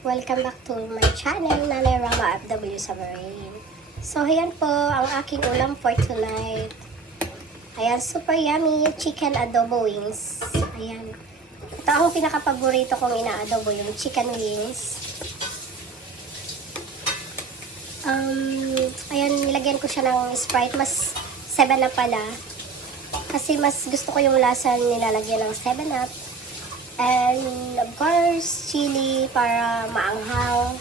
Welcome back to my channel, Nanay Rama FW Submarine. So, ayan po ang aking ulam for tonight. Ayan, super yummy chicken adobo wings. Ayan. Ito ang pinaka-paborito kong ina-adobo, yung chicken wings. Ayan, nilagyan ko siya ng Sprite. Mas 7-Up pala. Kasi mas gusto ko yung lasa nilalagyan ng 7-Up. And, of course, chili para maanghang.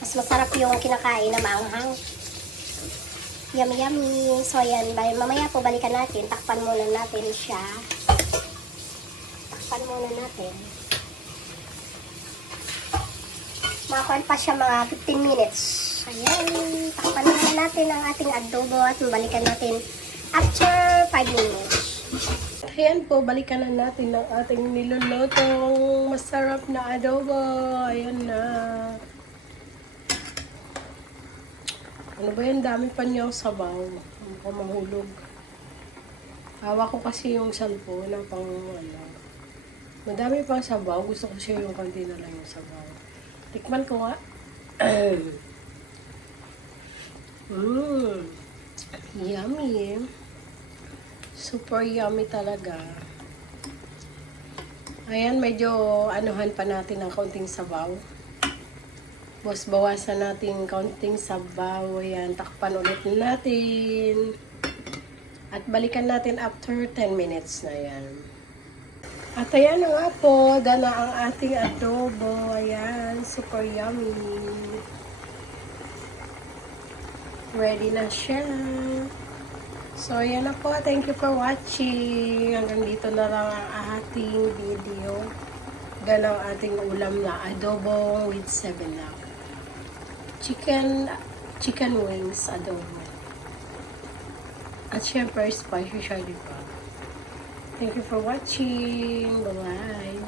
Mas masarap yung kinakain na maanghang. Yummy, yummy. So, ayan. Mamaya po balikan natin. Takpan muna natin siya. Takpan muna natin. Makakuan pa siya mga 15 minutes. Ayan. Takpan muna natin ang ating adobo at balikan natin after 5 minutes. Ayan po, balikan na natin ang ating nilulutong masarap na adobo. Ayan na. Ano ba yan? Dami pa niyang sabaw. Mukhang mahulog. Hawa ko kasi yung sampo na pang ano. Madami pang sabaw. Gusto ko siya yung konti na lang yung sabaw. Tikman ko nga. Yummy. Super yummy talaga. Ayan, medyo anuhan pa natin ng kaunting sabaw. Bawasan natin kaunting sabaw. Ayan, takpan ulit natin. At balikan natin after 10 minutes na yan. At ayan na nga po, gana ang ating adobo. Ayan, super yummy. Ready na siya. So, ayan na po. Thank you for watching. Hanggang dito na lang ang ating video. Ganang ating ulam na adobo with 7-Up. Chicken wings adobo. At syempre, spicy siya, di ba? Thank you for watching. Bye-bye.